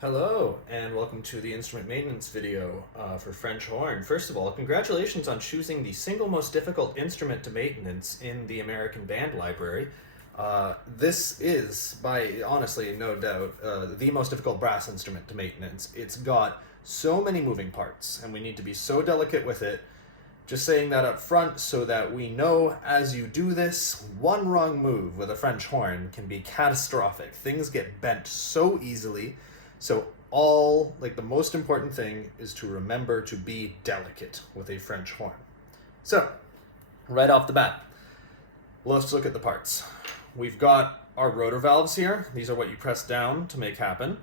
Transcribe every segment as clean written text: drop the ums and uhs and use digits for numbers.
Hello, and welcome to the instrument maintenance video for French horn. First of all, congratulations on choosing the single most difficult instrument to maintenance in the American Band Library. This is, by honestly, no doubt, the most difficult brass instrument to maintenance. It's got so many moving parts, and we need to be so delicate with it. Just saying that up front so that we know as you do this, one wrong move with a French horn can be catastrophic. Things get bent so easily. So the most important thing is to remember to be delicate with a French horn. So, right off the bat, let's look at the parts. We've got our rotor valves here. These are what you press down to make happen.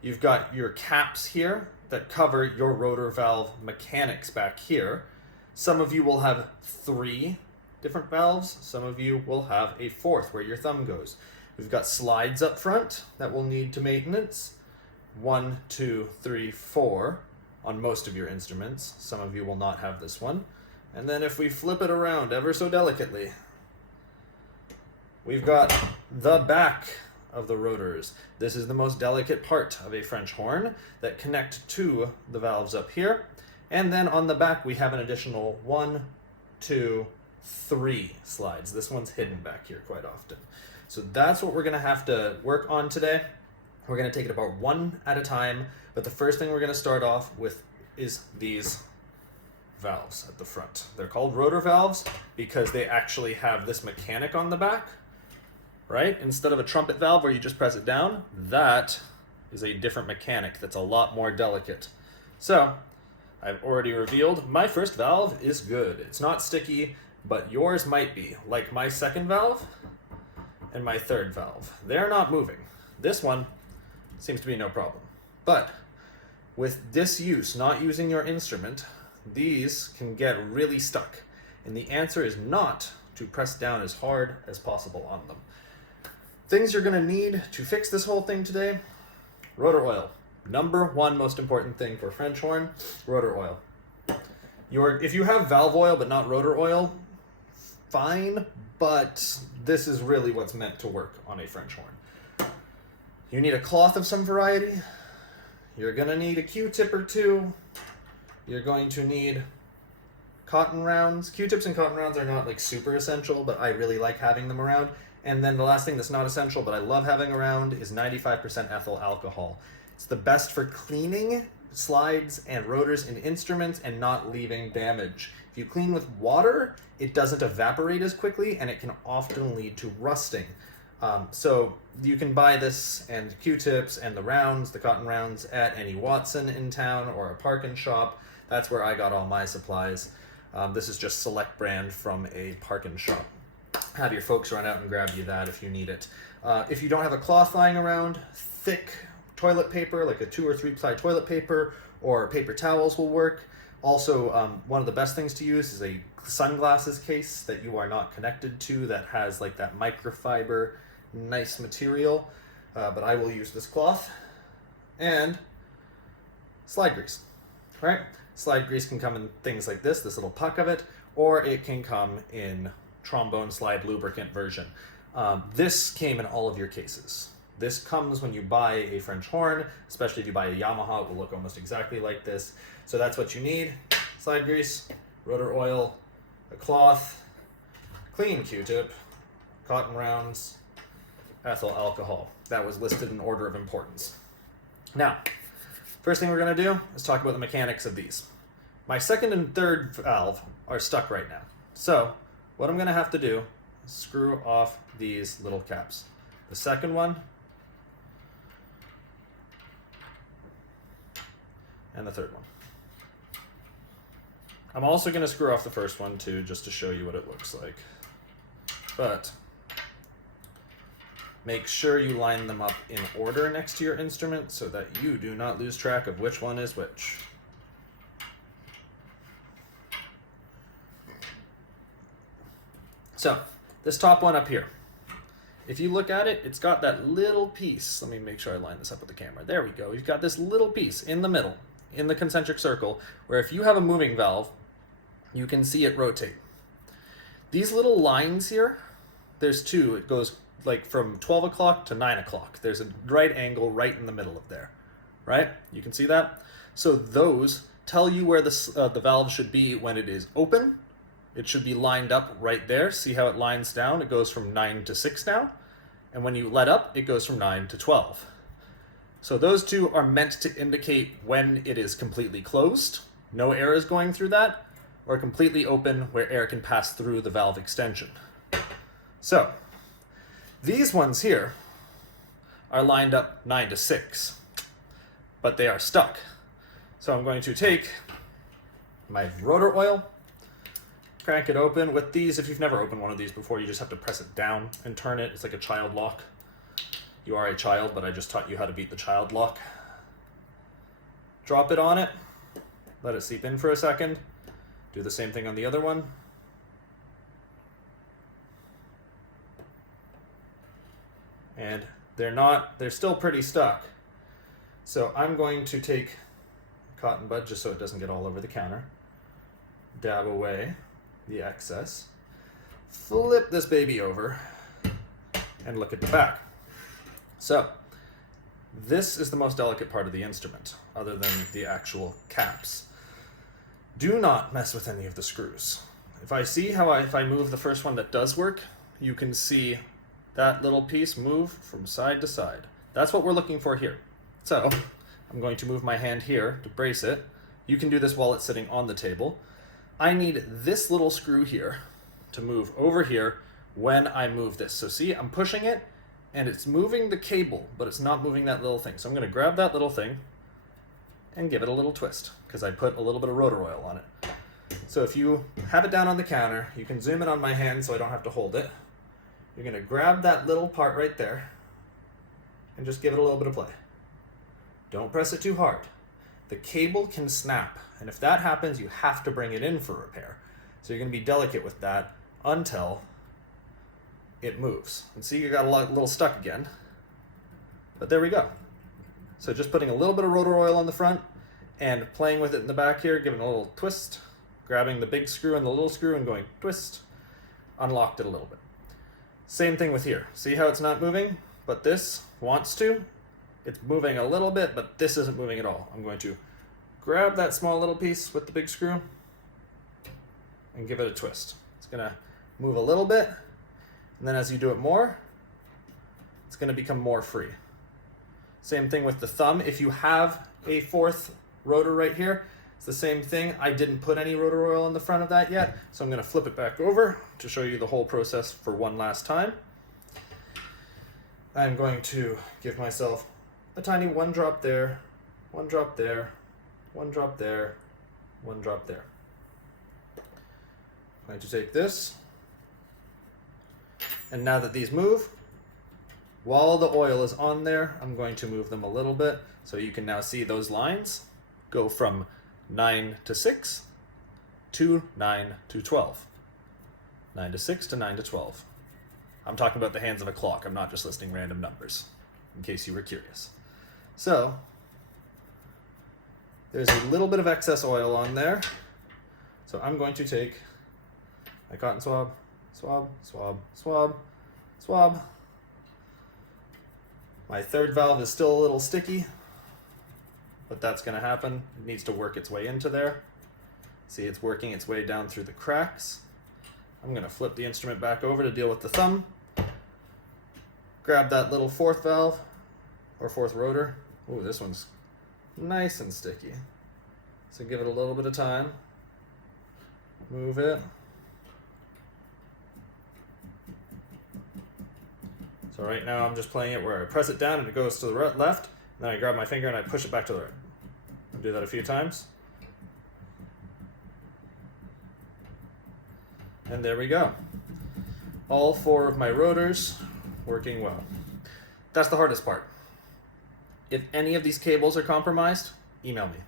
You've got your caps here that cover your rotor valve mechanics back here. Some of you will have 3 different valves. Some of you will have a 4th where your thumb goes. We've got slides up front that we'll need to maintenance. 1, 2, 3, 4 on most of your instruments. Some of you will not have this one. And then if we flip it around ever so delicately, we've got the back of the rotors. This is the most delicate part of a French horn that connect to the valves up here. And then on the back we have an additional 1, 2, 3 slides. This one's hidden back here quite often. So that's what we're going to have to work on today. We're going to take it about one at a time, but the first thing we're going to start off with is these valves at the front. They're called rotor valves because they actually have this mechanic on the back, right? Instead of a trumpet valve where you just press it down, that is a different mechanic that's a lot more delicate. So, I've already revealed my first valve is good. It's not sticky, but yours might be, like my second valve and my third valve. They're not moving. This one seems to be no problem. But with disuse, not using your instrument, these can get really stuck. And the answer is not to press down as hard as possible on them. Things you're going to need to fix this whole thing today: rotor oil. Number 1 most important thing for French horn, rotor oil. If you have valve oil but not rotor oil, fine, but this is really what's meant to work on a French horn. You need a cloth of some variety. You're going to need a Q-tip or 2. You're going to need cotton rounds. Q-tips and cotton rounds are not like super essential, but I really like having them around. And then the last thing that's not essential, but I love having around, is 95% ethyl alcohol. It's the best for cleaning slides and rotors in instruments and not leaving damage. If you clean with water, it doesn't evaporate as quickly and it can often lead to rusting. So you can buy this and Q-tips and the rounds, the cotton rounds, at any Watson in town or a Parkin shop. That's where I got all my supplies. This is just select brand from a Parkin shop. Have your folks run out and grab you that if you need it. If you don't have a cloth lying around, thick toilet paper, like a 2 or 3 ply toilet paper, or paper towels will work. Also, one of the best things to use is a sunglasses case that you are not connected to that has like that microfiber nice material, but I will use this cloth and slide grease. All right, slide grease can come in things like this little puck of it, or it can come in trombone slide lubricant version. This came in all of your cases. This comes when you buy a French horn, especially if you buy a Yamaha, it will look almost exactly like this. So that's what you need: slide grease, rotor oil, a cloth, clean Q-tip, cotton rounds, ethyl alcohol. That was listed in order of importance. Now, first thing we're going to do is talk about the mechanics of these. My second and third valve are stuck right now. So what I'm going to have to do is screw off these little caps. The second one and the third one. I'm also going to screw off the first one too, just to show you what it looks like. But make sure you line them up in order next to your instrument so that you do not lose track of which one is which. So, this top one up here, if you look at it, it's got that little piece. Let me make sure I line this up with the camera. There we go. You've got this little piece in the middle, in the concentric circle, where if you have a moving valve, you can see it rotate. These little lines here, there's 2. It goes like from 12 o'clock to 9 o'clock. There's a right angle right in the middle of there, right? You can see that? So those tell you where the valve should be when it is open. It should be lined up right there. See how it lines down? It goes from 9 to 6 now. And when you let up, it goes from 9 to 12. So those two are meant to indicate when it is completely closed, no air is going through that, or completely open where air can pass through the valve extension. So these ones here are lined up 9 to 6, but they are stuck. So I'm going to take my rotor oil, crank it open. With these, if you've never opened one of these before, you just have to press it down and turn it. It's like a child lock. You are a child, but I just taught you how to beat the child lock. Drop it on it, let it seep in for a second. Do the same thing on the other one. And they're still pretty stuck. So I'm going to take a cotton bud just so it doesn't get all over the counter. Dab away the excess. Flip this baby over and look at the back. So this is the most delicate part of the instrument, other than the actual caps. Do not mess with any of the screws. If I move the first one that does work, you can see that little piece move from side to side. That's what we're looking for here. So I'm going to move my hand here to brace it. You can do this while it's sitting on the table. I need this little screw here to move over here when I move this. So see, I'm pushing it, and it's moving the cable, but it's not moving that little thing. So I'm going to grab that little thing and give it a little twist, because I put a little bit of rotor oil on it. So if you have it down on the counter, you can zoom in on my hand so I don't have to hold it. You're going to grab that little part right there and just give it a little bit of play. Don't press it too hard. The cable can snap, and if that happens, you have to bring it in for repair. So you're going to be delicate with that until it moves. And see, you got a little stuck again. But there we go. So just putting a little bit of rotor oil on the front and playing with it in the back here, giving a little twist, grabbing the big screw and the little screw and going twist, unlocked it a little bit. Same thing with here. See how it's not moving, but this wants to? It's moving a little bit, but this isn't moving at all. I'm going to grab that small little piece with the big screw and give it a twist. It's going to move a little bit, and then as you do it more, it's going to become more free. Same thing with the thumb. If you have a fourth rotor right here, it's the same thing. I didn't put any rotor oil in the front of that yet, so I'm going to flip it back over to show you the whole process for one last time. I'm going to give myself a tiny one drop there, one drop there, one drop there, one drop there. I'm going to take this, and now that these move, while the oil is on there, I'm going to move them a little bit so you can now see those lines go from 9 to 6 to 9 to 12. 9 to 6 to 9 to 12. I'm talking about the hands of a clock. I'm not just listing random numbers, in case you were curious. So, there's a little bit of excess oil on there. So I'm going to take my cotton swab, swab, swab, swab, swab. My third valve is still a little sticky, but that's going to happen. It needs to work its way into there. See, it's working its way down through the cracks. I'm going to flip the instrument back over to deal with the thumb. Grab that little fourth valve, or fourth rotor. Ooh, this one's nice and sticky. So give it a little bit of time. Move it. So right now I'm just playing it where I press it down and it goes to the left, and then I grab my finger and I push it back to the right. I'll do that a few times. And there we go. All four of my rotors working well. That's the hardest part. If any of these cables are compromised, email me.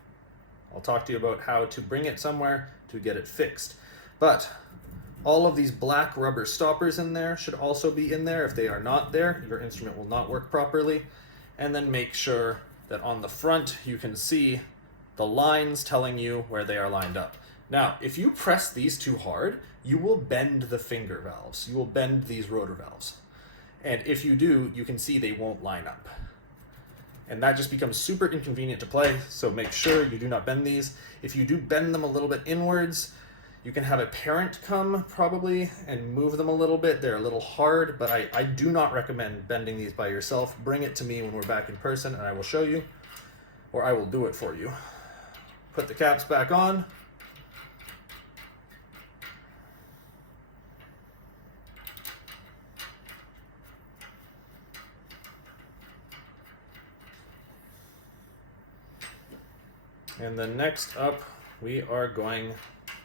I'll talk to you about how to bring it somewhere to get it fixed. But all of these black rubber stoppers in there should also be in there. If they are not there, your instrument will not work properly. And then make sure that on the front you can see the lines telling you where they are lined up. Now, if you press these too hard, you will bend the finger valves. You will bend these rotor valves. And if you do, you can see they won't line up. And that just becomes super inconvenient to play, so make sure you do not bend these. If you do bend them a little bit inwards, you can have a parent come probably and move them a little bit. They're a little hard, but I do not recommend bending these by yourself. Bring it to me when we're back in person and I will show you, or I will do it for you. Put the caps back on. And then next up, we are going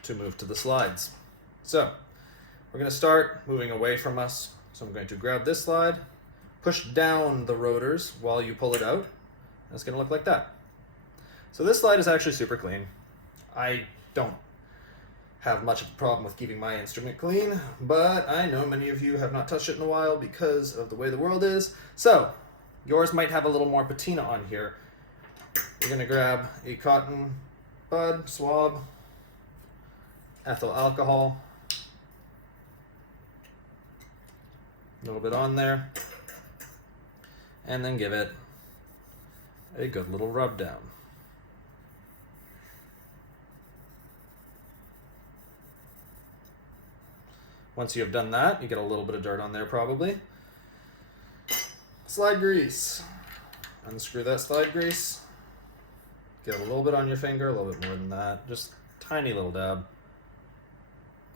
to move to the slides. So we're going to start moving away from us. So I'm going to grab this slide, push down the rotors while you pull it out. And it's going to look like that. So this slide is actually super clean. I don't have much of a problem with keeping my instrument clean, but I know many of you have not touched it in a while because of the way the world is. So yours might have a little more patina on here. You're going to grab a cotton bud swab, ethyl alcohol, a little bit on there, and then give it a good little rub down. Once you have done that, you get a little bit of dirt on there probably. Slide grease. Unscrew that slide grease. Get a little bit on your finger, a little bit more than that, just tiny little dab.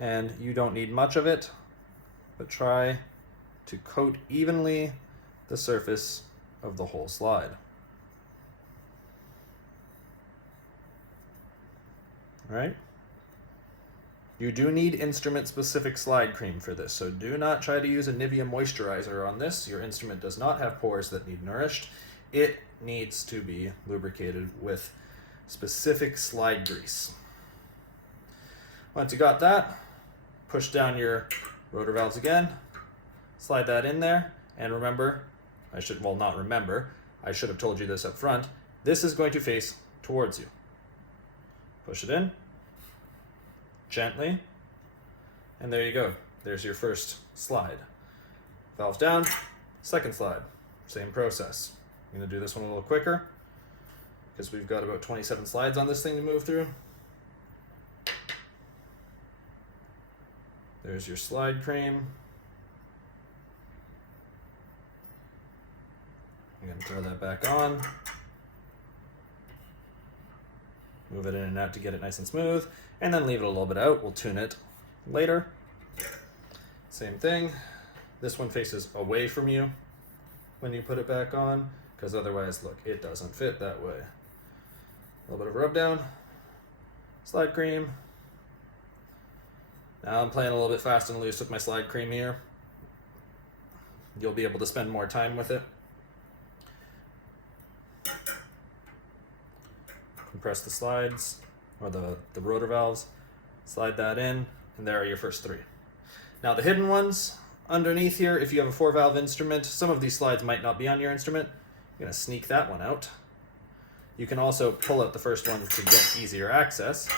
And you don't need much of it, but try to coat evenly the surface of the whole slide. All right? You do need instrument-specific slide cream for this, so do not try to use a Nivea moisturizer on this. Your instrument does not have pores that need nourished. It needs to be lubricated with specific slide grease. Once you got that, push down your rotor valves again, slide that in there, and remember, I should have told you this up front, this is going to face towards you. Push it in, gently, and there you go. There's your first slide. Valves down, second slide, same process. I'm going to do this one a little quicker because we've got about 27 slides on this thing to move through. There's your slide cream. I'm going to throw that back on. Move it in and out to get it nice and smooth, and then leave it a little bit out. We'll tune it later. Same thing. This one faces away from you when you put it back on, because otherwise, look, it doesn't fit that way. A little bit of rub down, slide cream. Now I'm playing a little bit fast and loose with my slide cream here. You'll be able to spend more time with it. Compress the slides, or the rotor valves, slide that in, and there are your first three. Now the hidden ones, underneath here, if you have a 4-valve instrument, some of these slides might not be on your instrument. You're going to sneak that one out. You can also pull out the first one to get easier access.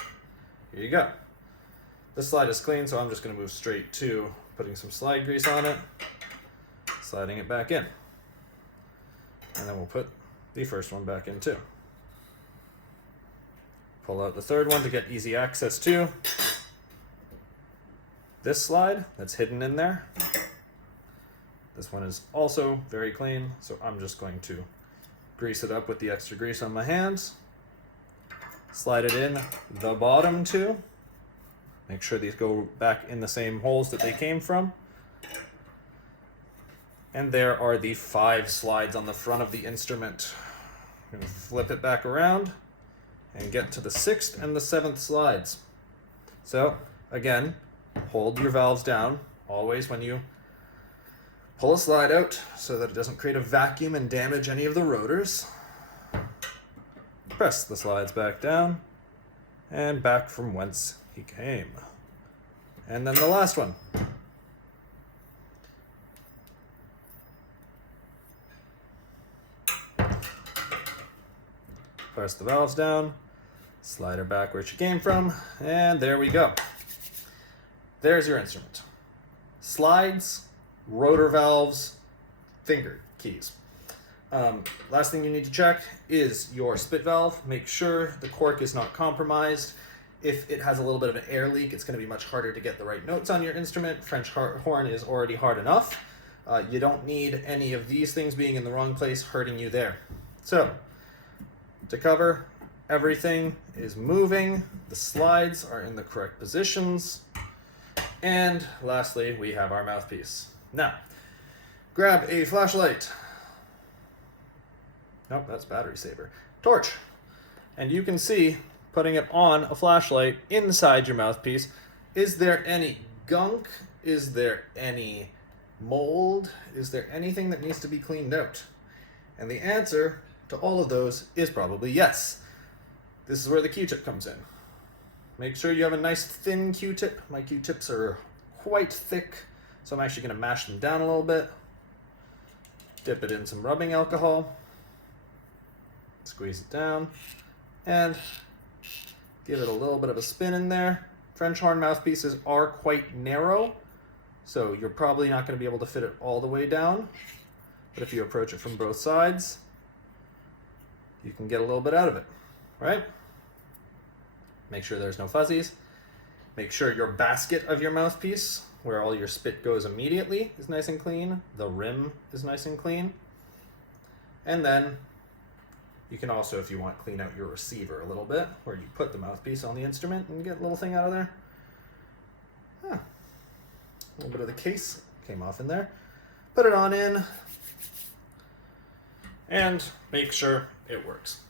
Here you go. This slide is clean, so I'm just going to move straight to putting some slide grease on it, sliding it back in. And then we'll put the first one back in too. Pull out the third one to get easy access to this slide that's hidden in there. This one is also very clean, so I'm just going to grease it up with the extra grease on my hands. Slide it in the bottom two. Make sure these go back in the same holes that they came from. And there are the 5 slides on the front of the instrument. I'm going to flip it back around and get to the 6th and the 7th slides. So, again, hold your valves down always when you pull a slide out so that it doesn't create a vacuum and damage any of the rotors. Press the slides back down and back from whence he came. And then the last one. Press the valves down, slide her back where she came from, and there we go. There's your instrument. Slides, rotor valves, finger keys. Last thing you need to check is your spit valve. Make sure the cork is not compromised. If it has a little bit of an air leak, it's going to be much harder to get the right notes on your instrument. French horn is already hard enough. You don't need any of these things being in the wrong place hurting you there. So, to cover, everything is moving. The slides are in the correct positions. And lastly, we have our mouthpiece. Now, grab a flashlight. Nope, that's battery saver. Torch. And you can see, putting it on a flashlight inside your mouthpiece, is there any gunk? Is there any mold? Is there anything that needs to be cleaned out? And the answer to all of those is probably yes. This is where the Q-tip comes in. Make sure you have a nice thin Q-tip. My Q-tips are quite thick, so I'm actually going to mash them down a little bit. Dip it in some rubbing alcohol. Squeeze it down. And give it a little bit of a spin in there. French horn mouthpieces are quite narrow, so you're probably not going to be able to fit it all the way down. But if you approach it from both sides, you can get a little bit out of it, right? Make sure there's no fuzzies. Make sure your basket of your mouthpiece, where all your spit goes immediately, is nice and clean. The rim is nice and clean. And then you can also, if you want, clean out your receiver a little bit, where you put the mouthpiece on the instrument and get a little thing out of there. A little bit of the case came off in there. Put it on in, and make sure it works.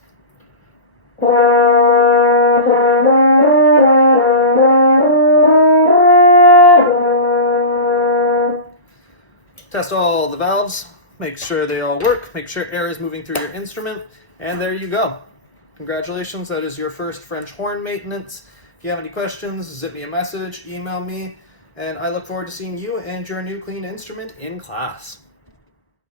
Test all the valves, make sure they all work, make sure air is moving through your instrument, and there you go. Congratulations, that is your first French horn maintenance. If you have any questions, zip me a message, email me, and I look forward to seeing you and your new clean instrument in class.